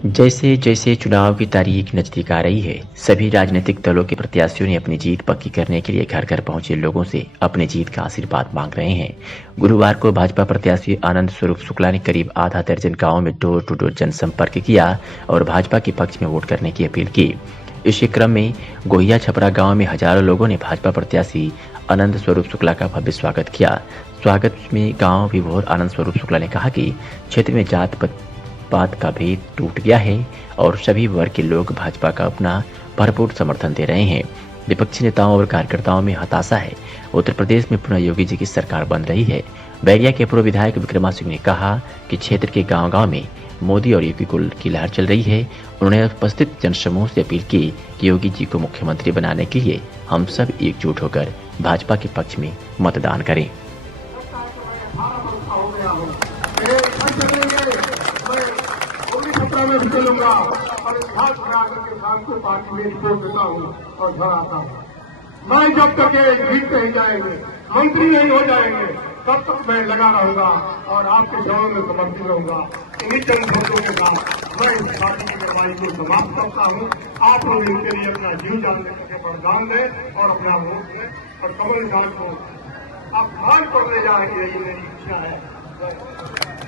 जैसे जैसे चुनाव की तारीख नजदीक आ रही है, सभी राजनीतिक दलों के प्रत्याशियों ने अपनी जीत पक्की करने के लिए घर घर पहुंचे लोगों से अपनी जीत का आशीर्वाद मांग रहे हैं। गुरुवार को भाजपा प्रत्याशी आनंद स्वरूप शुक्ला ने करीब आधा दर्जन गांवों में डोर टू डोर जनसंपर्क किया और भाजपा के पक्ष में वोट करने की अपील की। इसी क्रम में गोहिया छपरा गांव में हजारों लोगों ने भाजपा प्रत्याशी आनंद स्वरूप शुक्ला का भव्य स्वागत किया। स्वागत में गांव विभोर आनंद स्वरूप शुक्ला ने कहा कि क्षेत्र में जात पात का भेद टूट गया है और सभी वर्ग के लोग भाजपा का अपना भरपूर समर्थन दे रहे हैं। विपक्षी नेताओं और कार्यकर्ताओं में हताशा है। उत्तर प्रदेश में पुनः योगी जी की सरकार बन रही है। बैरिया के पूर्व विधायक विक्रमा सिंह ने कहा कि क्षेत्र के गांव-गांव में मोदी और योगी कुल की लहर चल रही है। उन्होंने उपस्थित जनसमूह से अपील की कि योगी जी को मुख्यमंत्री बनाने के लिए हम सब एकजुट होकर भाजपा के पक्ष में मतदान करें। में भी चलूंगा और इतिहास में आकर के शाम को पार्टी में छोड़ देता हूँ और घर आता हूँ। मैं जब तक ये जीत नहीं जाएंगे, मंत्री नहीं हो जाएंगे, तब तक मैं लगा रहूंगा और आपके सेवा में समर्पित रहूंगा। इन्हीं चंद शब्दों के साथ मैं इस पार्टी की कार्रवाई को समाप्त करता हूँ। आप लोग इनके लिए अपना जीव जान करके बलिदान दें और अपना वोट दें और कमल नाथ को आप भाग पर ले जाएंगे, यही मेरी इच्छा है।